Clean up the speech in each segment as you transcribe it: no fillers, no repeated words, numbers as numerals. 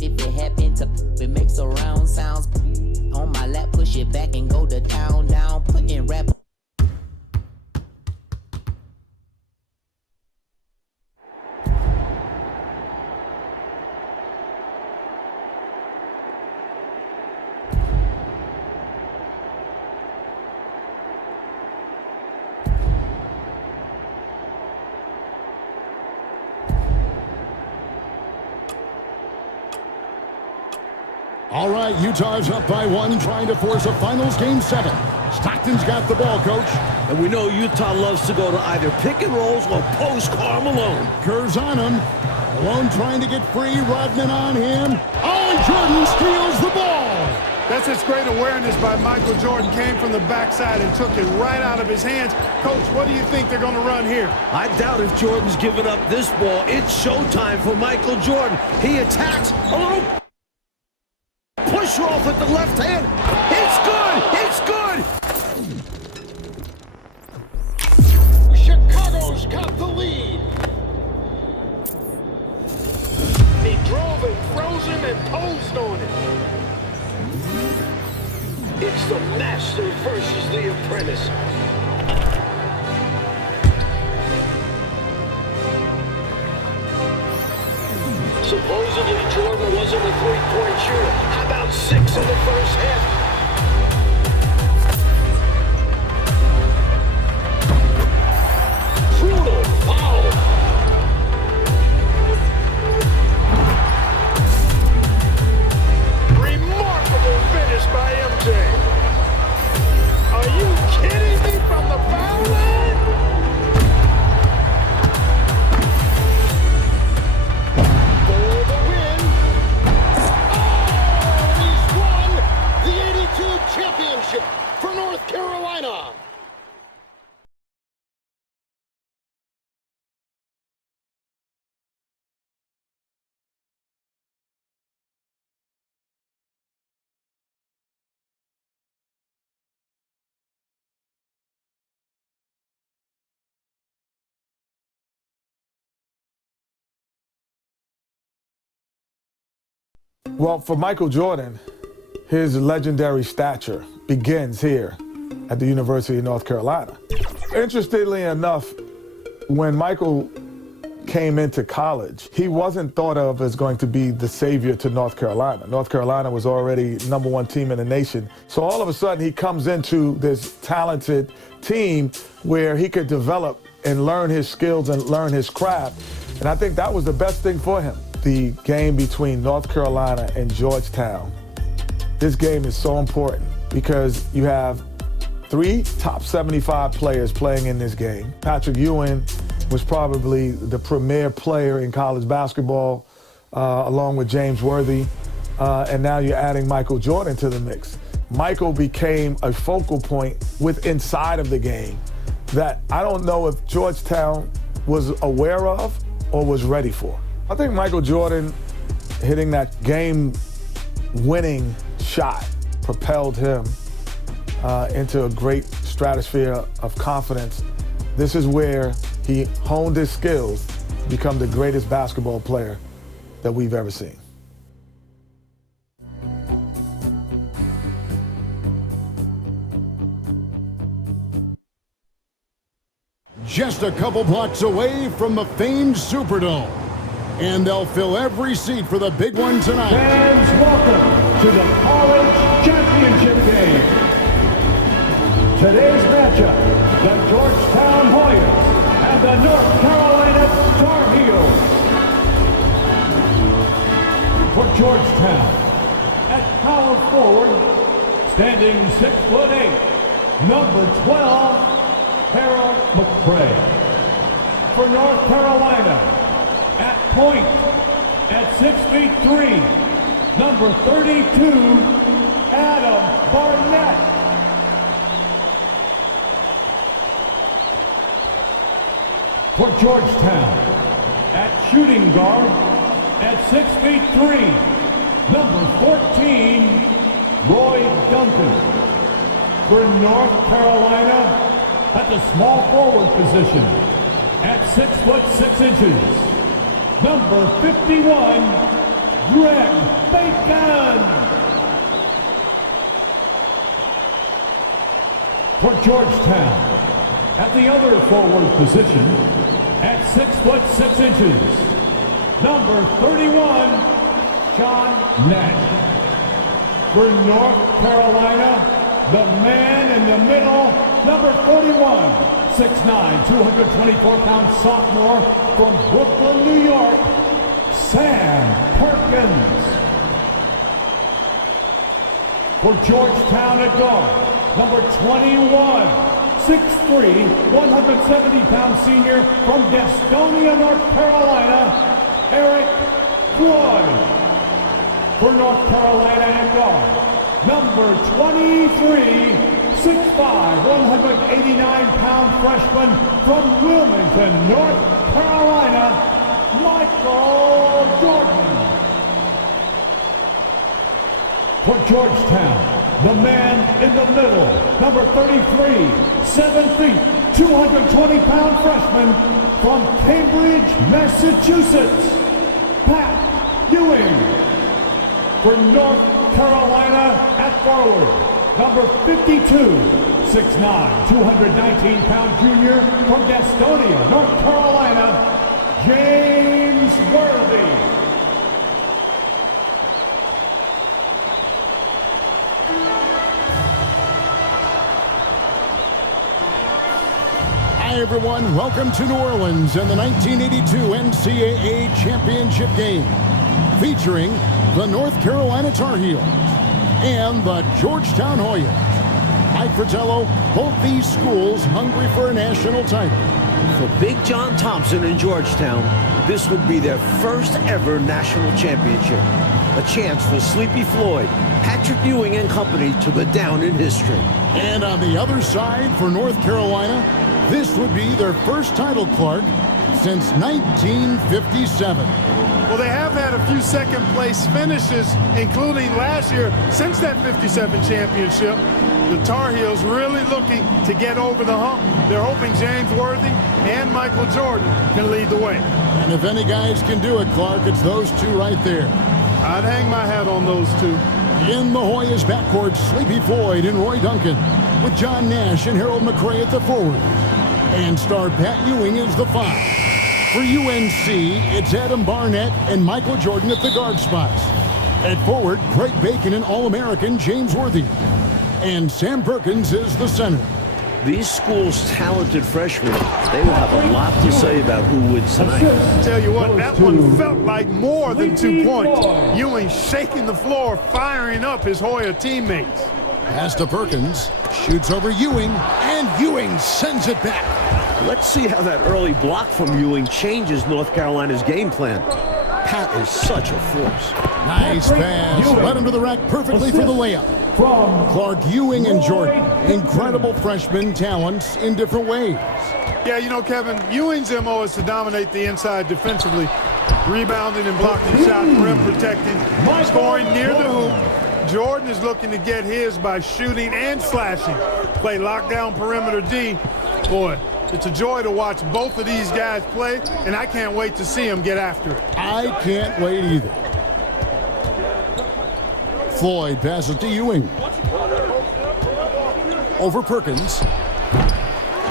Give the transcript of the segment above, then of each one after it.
If it happen to, it makes surround sounds. On my lap, push it back and go to town, down, putting rap. All right, Utah's up by 1, trying to force a finals game 7. Stockton's got the ball, Coach. And we know Utah loves to go to either pick and rolls or post Karl Malone. Kerr's on him. Malone trying to get free. Rodman on him. Oh, and Jordan steals the ball. That's just great awareness by Michael Jordan. Came from the backside and took it right out of his hands. Coach, what do you think they're going to run here? I doubt if Jordan's giving up this ball. It's showtime for Michael Jordan. He attacks a little push off with the left hand. It's good! It's good! Chicago's got the lead. He drove and froze him and posed on him. It's the master versus the apprentice. Supposedly, Jordan wasn't a three-point shooter. How about 6 in the first half? Brutal foul. Remarkable finish by MJ. Are you kidding me from the foul line? Championship for North Carolina. Well, for Michael Jordan, his legendary stature begins here at the University of North Carolina. Interestingly enough, when Michael came into college, he wasn't thought of as going to be the savior to North Carolina. North Carolina was already #1 team in the nation. So all of a sudden he comes into this talented team where he could develop and learn his skills and learn his craft. And I think that was the best thing for him. The game between North Carolina and Georgetown. This game is so important because you have 3 top 75 players playing in this game. Patrick Ewing was probably the premier player in college basketball, along with James Worthy, and now you're adding Michael Jordan to the mix. Michael became a focal point inside of the game that I don't know if Georgetown was aware of or was ready for. I think Michael Jordan hitting that game-winning shot propelled him into a great stratosphere of confidence. This is where he honed his skills to become the greatest basketball player that we've ever seen. Just a couple blocks away from the famed Superdome. And they'll fill every seat for the big one tonight. Fans, welcome to the College Championship Game. Today's matchup, the Georgetown Hoyas and the North Carolina Tar Heels. For Georgetown, at power forward, standing 6'8", number 12, Harold McCray. For North Carolina, at point, at 6'3", number 32, Adam Barnett. For Georgetown, at shooting guard, at 6'3", number 14, Roy Duncan. For North Carolina, at the small forward position, at 6'6", number 51, Greg Bacon. For Georgetown, at the other forward position, at 6'6", number 31, John Nash. For North Carolina, the man in the middle, number 41, 6'9", 224-pound sophomore from Brooklyn, New York, Sam Perkins. For Georgetown at guard, number 21, 6'3", 170-pound senior from Gastonia, North Carolina, Eric Floyd. For North Carolina at guard, number 23, 6'5", 189-pound freshman from Wilmington, North Carolina, Michael Jordan. For Georgetown, the man in the middle, number 33, 7 feet, 220-pound freshman from Cambridge, Massachusetts, Pat Ewing. For North Carolina at forward, number 52, 6'9", 219-pound junior from Gastonia, North Carolina, James Worthy. Hi, everyone. Welcome to New Orleans and the 1982 NCAA Championship game, featuring the North Carolina Tar Heels and the Georgetown Hoyas. Mike Fratello, both these schools hungry for a national title. For Big John Thompson in Georgetown, this would be their first ever national championship. A chance for Sleepy Floyd, Patrick Ewing and company to go down in history. And on the other side for North Carolina, this would be their first title, Clark, since 1957. Well, they have had a few second-place finishes, including last year, since that 57 championship. The Tar Heels really looking to get over the hump. They're hoping James Worthy and Michael Jordan can lead the way. And if any guys can do it, Clark, it's those two right there. I'd hang my hat on those two. In the Hoyas backcourt, Sleepy Floyd and Roy Duncan, with John Nash and Harold McRae at the forward. And star Pat Ewing is the 5. For UNC, it's Adam Barnett and Michael Jordan at the guard spots. At forward, Greg Bacon and All-American James Worthy. And Sam Perkins is the center. These schools' talented freshmen, they will have a lot to say about who wins tonight. Tell you what, that one felt like more than 2 points. Ewing shaking the floor, firing up his Hoya teammates. Pass to Perkins, shoots over Ewing, and Ewing sends it back. Let's see how that early block from Ewing changes North Carolina's game plan. Pat is such a force. Nice pass, led him to the rack perfectly for the layup. Clark, Ewing, and Jordan, incredible freshman talents in different ways. Yeah, you know, Kevin, Ewing's MO is to dominate the inside defensively, rebounding and blocking shots, rim protecting, scoring near the hoop. Jordan is looking to get his by shooting and slashing. Play lockdown perimeter D. Boy, it's a joy to watch both of these guys play, and I can't wait to see them get after it. I can't wait either. Floyd passes to Ewing. Over Perkins.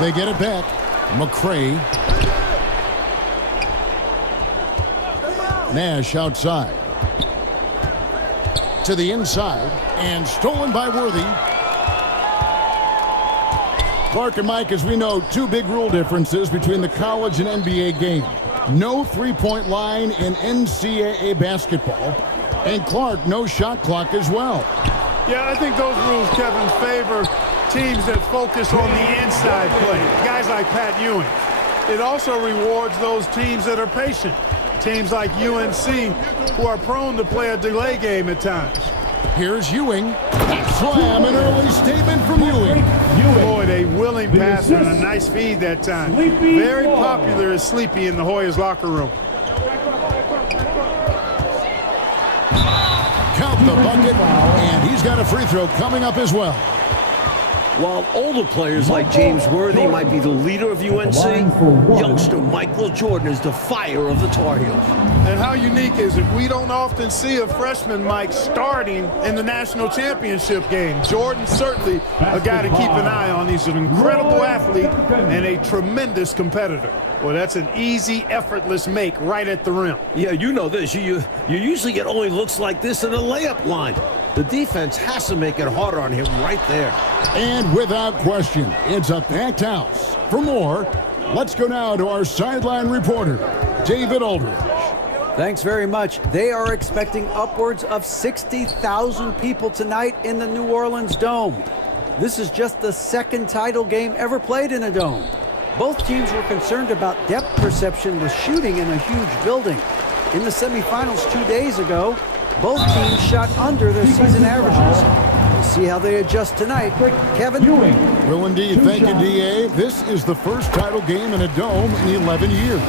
They get it back. McRae. Nash outside. To the inside. And stolen by Worthy. Clark and Mike, as we know, 2 big rule differences between the college and NBA game. No three-point line in NCAA basketball. And Clark, no shot clock as well. Yeah, I think those rules, Kevin, favor teams that focus on the inside play. Guys like Pat Ewing. It also rewards those teams that are patient. Teams like UNC, who are prone to play a delay game at times. Here's Ewing. Slam, an early statement from Ewing. Boy, a willing passer and a nice feed that time. Very popular as Sleepy in the Hoyas locker room. Count the bucket, and he's got a free throw coming up as well. While older players like James Worthy might be the leader of UNC, youngster Michael Jordan is the fire of the Tar Heels. And how unique is it? We don't often see a freshman, Mike, starting in the national championship game. Jordan certainly a guy to keep an eye on. He's an incredible athlete and a tremendous competitor. Well, that's an easy, effortless make right at the rim. Yeah, you know this. You usually get only looks like this in the layup line. The defense has to make it harder on him right there. And without question, it's a packed house. For more, let's go now to our sideline reporter, David Aldridge. Thanks very much. They are expecting upwards of 60,000 people tonight in the New Orleans Dome. This is just the second title game ever played in a dome. Both teams were concerned about depth perception with shooting in a huge building. In the semifinals 2 days ago, both teams shot under their season averages. We'll see how they adjust tonight. Kevin? Will indeed. Thank you, D.A. This is the first title game in a dome in 11 years.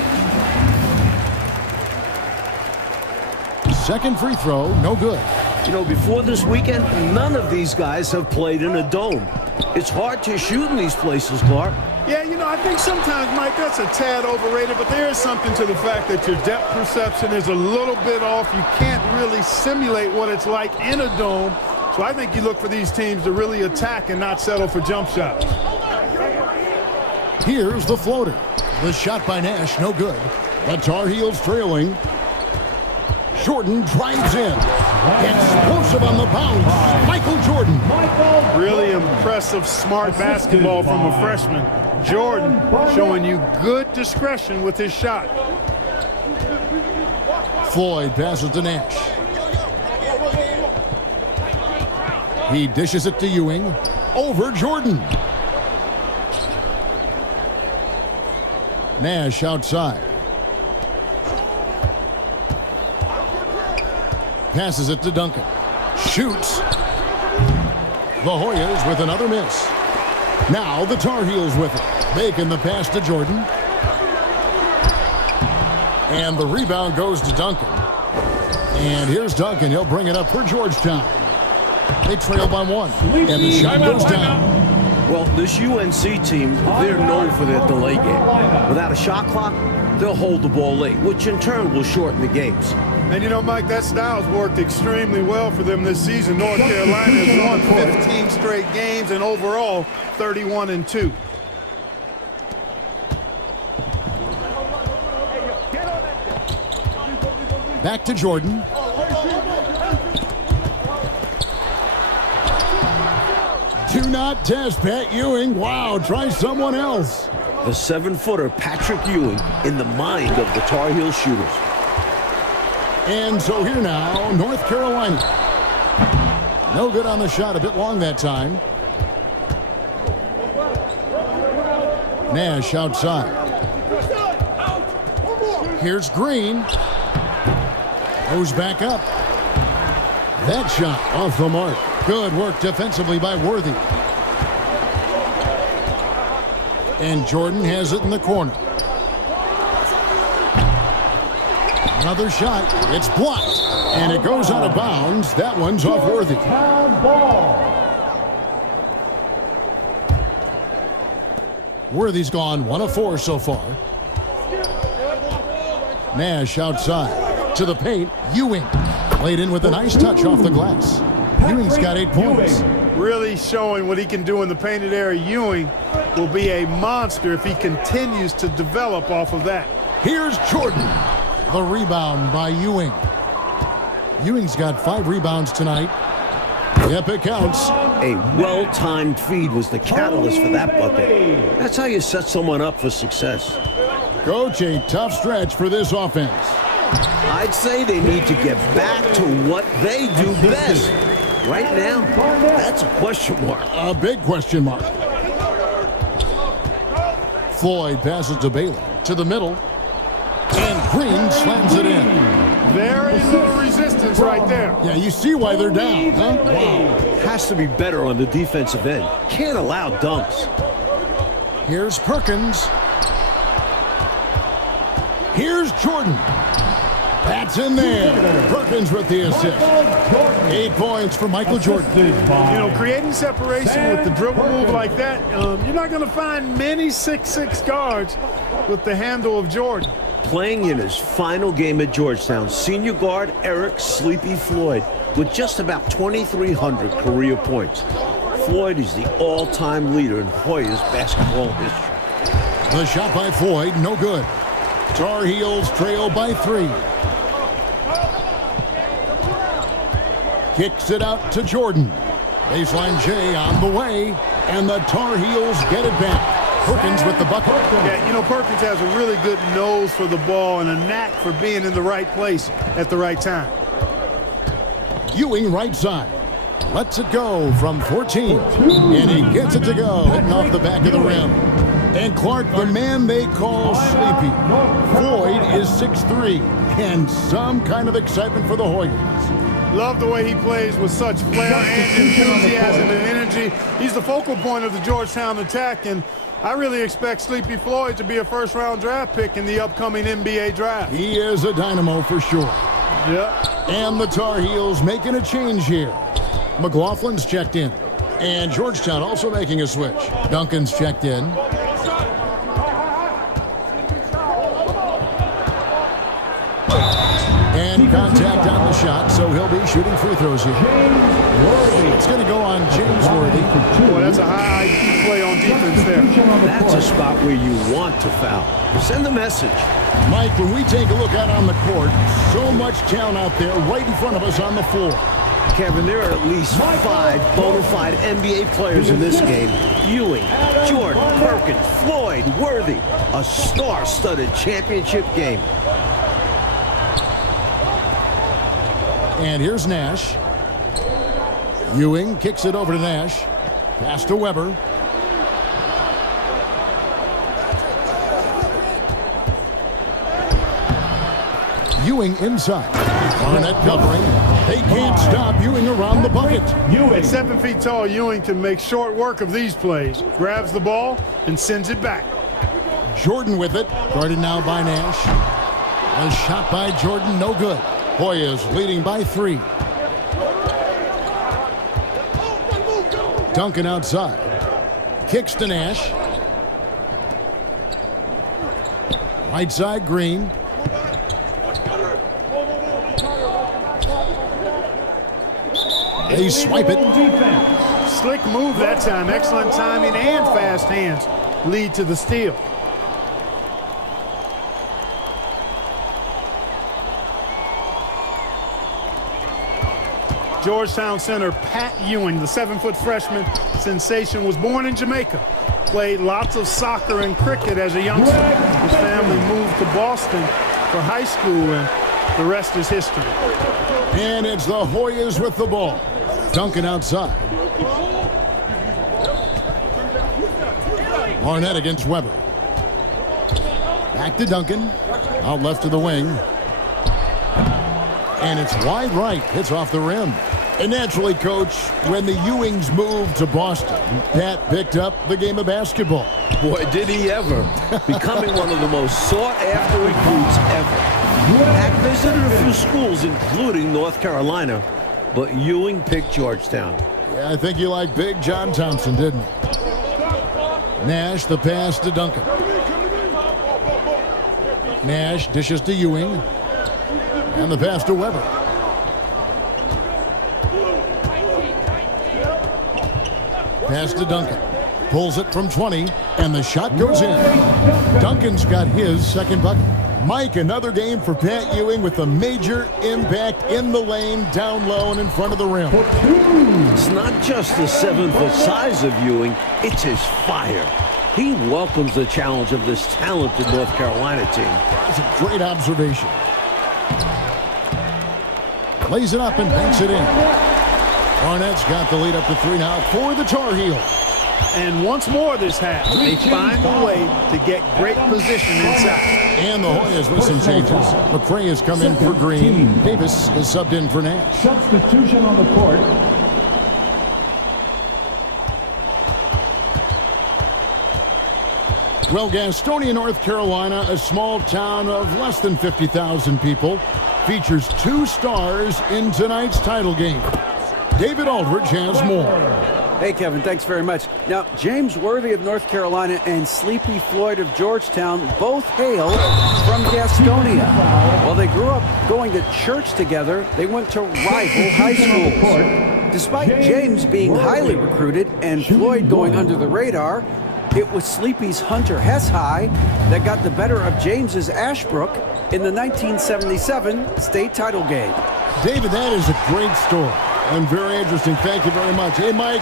Second free throw, no good. You know, before this weekend, none of these guys have played in a dome. It's hard to shoot in these places, Clark. Yeah, you know, I think sometimes, Mike, that's a tad overrated, but there is something to the fact that your depth perception is a little bit off. You can't really simulate what it's like in a dome. So I think you look for these teams to really attack and not settle for jump shots. Here's the floater. The shot by Nash, no good. The Tar Heels trailing. Jordan drives in. Explosive on the bounce. Michael Jordan. Really impressive, smart basketball from a freshman. Jordan showing you good discretion with his shot. Floyd passes to Nash. He dishes it to Ewing. Over Jordan. Nash outside. Passes it to Duncan. Shoots. The Hoyas with another miss. Now the Tar Heels with it. Making the pass to Jordan. And the rebound goes to Duncan. And here's Duncan. He'll bring it up for Georgetown. They trail by one. And the shot goes down. Well, this UNC team, they're known for their delay game. Without a shot clock, they'll hold the ball late, which in turn will shorten the games. And you know, Mike, that style's worked extremely well for them this season. North Carolina has won 15 straight games and overall 31-2. Back to Jordan. Do not test Pat Ewing. Wow, try someone else. The 7-footer Patrick Ewing in the mind of the Tar Heel shooters. And so here now, North Carolina. No good on the shot, a bit long that time. Nash outside. Here's Green. Goes back up. That shot off the mark. Good work defensively by Worthy. And Jordan has it in the corner. Another shot. It's blocked. And it goes out of bounds. That one's off Worthy. Worthy's gone 1 of 4 so far. Nash outside. To the paint. Ewing. Laid in with a nice touch off the glass. Ewing's got 8 points. Really showing what he can do in the painted area. Ewing will be a monster if he continues to develop off of that. Here's Jordan. The rebound by Ewing. Ewing's got 5 rebounds tonight. Yep, it counts. A well-timed feed was the catalyst for that bucket. That's how you set someone up for success. Coach, a tough stretch for this offense. I'd say they need to get back to what they do best. Right now, that's a question mark. A big question mark. Floyd passes to Bailey. To the middle. And Green slams it in. Very little resistance right there. Yeah, you see why they're down, huh? Wow. Has to be better on the defensive end. Can't allow dunks. Here's Perkins. Here's Jordan. That's in there. Perkins with the assist. 8 points for Michael Jordan. You know, creating separation with the dribble move like that, you're not going to find many 6'6" guards with the handle of Jordan. Playing in his final game at Georgetown, senior guard Eric "Sleepy" Floyd with just about 2,300 career points. Floyd is the all-time leader in Hoyas basketball history. The shot by Floyd, no good. Tar Heels trail by 3. Kicks it out to Jordan. Baseline J on the way, and the Tar Heels get it back. Perkins with the bucket. Yeah, you know, Perkins has a really good nose for the ball and a knack for being in the right place at the right time. Ewing right side. Lets it go from 14. And he gets it to go, hitting off the back of the rim. And Clark, the man they call Sleepy. Floyd is 6'3", and some kind of excitement for the Hoyas. Love the way he plays with such flair and enthusiasm and energy. He's the focal point of the Georgetown attack, and I really expect Sleepy Floyd to be a first-round draft pick in the upcoming NBA draft. He is a dynamo for sure. Yeah. And the Tar Heels making a change here. McLaughlin's checked in. And Georgetown also making a switch. Duncan's checked in. And contact on the shot, so he'll be shooting free throws here. It's going to go on James Worthy. Boy, that's a high IQ play on defense there. That's a spot where you want to foul. Send the message. Mike, when we take a look out on the court, so much talent out there right in front of us on the floor. Kevin, there are at least 5 bona fide NBA players in this game. Ewing, Jordan, Perkins, Floyd, Worthy. A star-studded championship game. And here's Nash. Ewing kicks it over to Nash. Pass to Weber. Ewing inside. Barnett covering. They can't stop Ewing around the bucket. Ewing, 7 feet tall, Ewing can make short work of these plays. Grabs the ball and sends it back. Jordan with it. Guarded now by Nash. A shot by Jordan, no good. Hoyas leading by 3. Duncan outside. Kicks to Nash. Right side, Green. They swipe it. Slick move that time. Excellent timing and fast hands lead to the steal. Georgetown center Pat Ewing, the 7-foot freshman sensation, was born in Jamaica. Played lots of soccer and cricket as a youngster. His family moved to Boston for high school, and the rest is history. And it's the Hoyas with the ball. Duncan outside. Barnett against Weber. Back to Duncan. Out left of the wing. And it's wide right. Hits off the rim. And naturally, Coach, when the Ewings moved to Boston, Pat picked up the game of basketball. Boy, did he ever. Becoming one of the most sought-after recruits ever. Pat visited a few schools, including North Carolina, but Ewing picked Georgetown. Yeah, I think you liked Big John Thompson, didn't you? Nash, the pass to Duncan. Nash dishes to Ewing. And the pass to Weber. Pass to Duncan. Pulls it from 20, and the shot goes in. Duncan's got his second bucket. Mike, another game for Pat Ewing with a major impact in the lane, down low, and in front of the rim. It's not just the 7-foot size of Ewing, it's his fire. He welcomes the challenge of this talented North Carolina team. That's a great observation. Lays it up and banks it in. Barnett's got the lead up to 3 now for the Tar Heels. And once more this half, they find a way to get great position inside. And the Hoyas with some changes. McCray has come in for Green. Davis is subbed in for Nash. Substitution on the court. Well, Gastonia, North Carolina, a small town of less than 50,000 people. features 2 stars in tonight's title game. David Aldridge has more. Hey, Kevin, thanks very much. Now, James Worthy of North Carolina and Sleepy Floyd of Georgetown both hail from Gastonia. While they grew up going to church together, they went to rival high schools. Despite James being highly recruited and Floyd going under the radar, it was Sleepy's Hunter Hess High that got the better of James's Ashbrook in the 1977 state title game. David, that is a great story and very interesting. Thank you very much. Hey, Mike,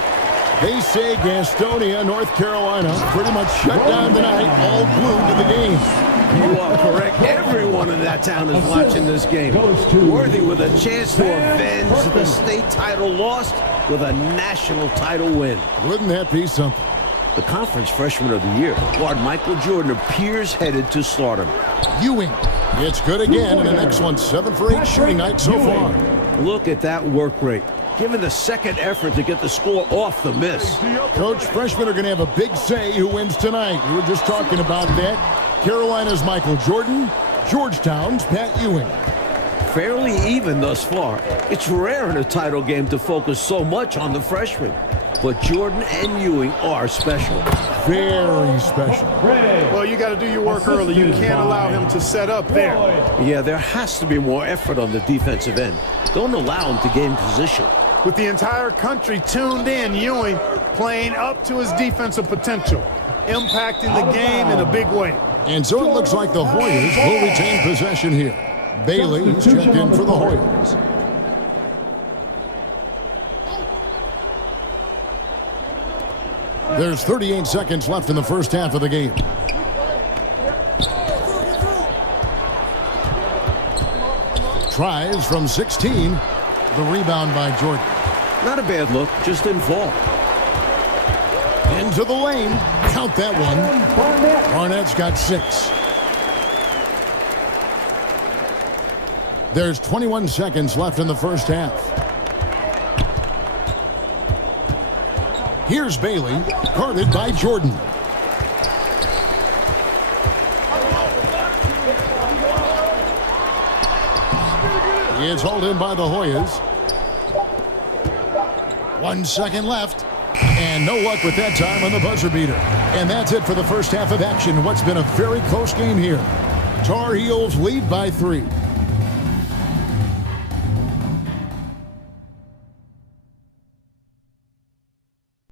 they say Gastonia, North Carolina, pretty much shut down tonight, all glued to the game. You are correct. Everyone in that town is watching this game. Worthy with a chance to avenge the state title lost with a national title win. Wouldn't that be something? The conference freshman of the year, guard Michael Jordan, appears headed to stardom. Ewing, it's good again in an excellent 7 for 8 shooting night so far. Look at that work rate. Given the second effort to get the score off the miss. Coach, freshmen are going to have a big say who wins tonight. We were just talking about that. Carolina's Michael Jordan, Georgetown's Pat Ewing. Fairly even thus far. It's rare in a title game to focus so much on the freshmen. But Jordan and Ewing are special. Very special. Well, you got to do your work early. You can't allow him to set up there. Yeah, there has to be more effort on the defensive end. Don't allow him to gain position. With the entire country tuned in, Ewing playing up to his defensive potential, impacting the game in a big way. And so it looks like the Hoyas will retain possession here. Bailey is checked in for the Hoyas. There's 38 seconds left in the first half of the game. Tries from 16. The rebound by Jordan. Not a bad look, just didn't fall. Into the lane. Count that one. Barnett's got 6. There's 21 seconds left in the first half. Here's Bailey, guarded by Jordan. It's hauled in by the Hoyas. 1 second left. And no luck with that time on the buzzer beater. And that's it for the first half of action. What's been a very close game here. Tar Heels lead by 3.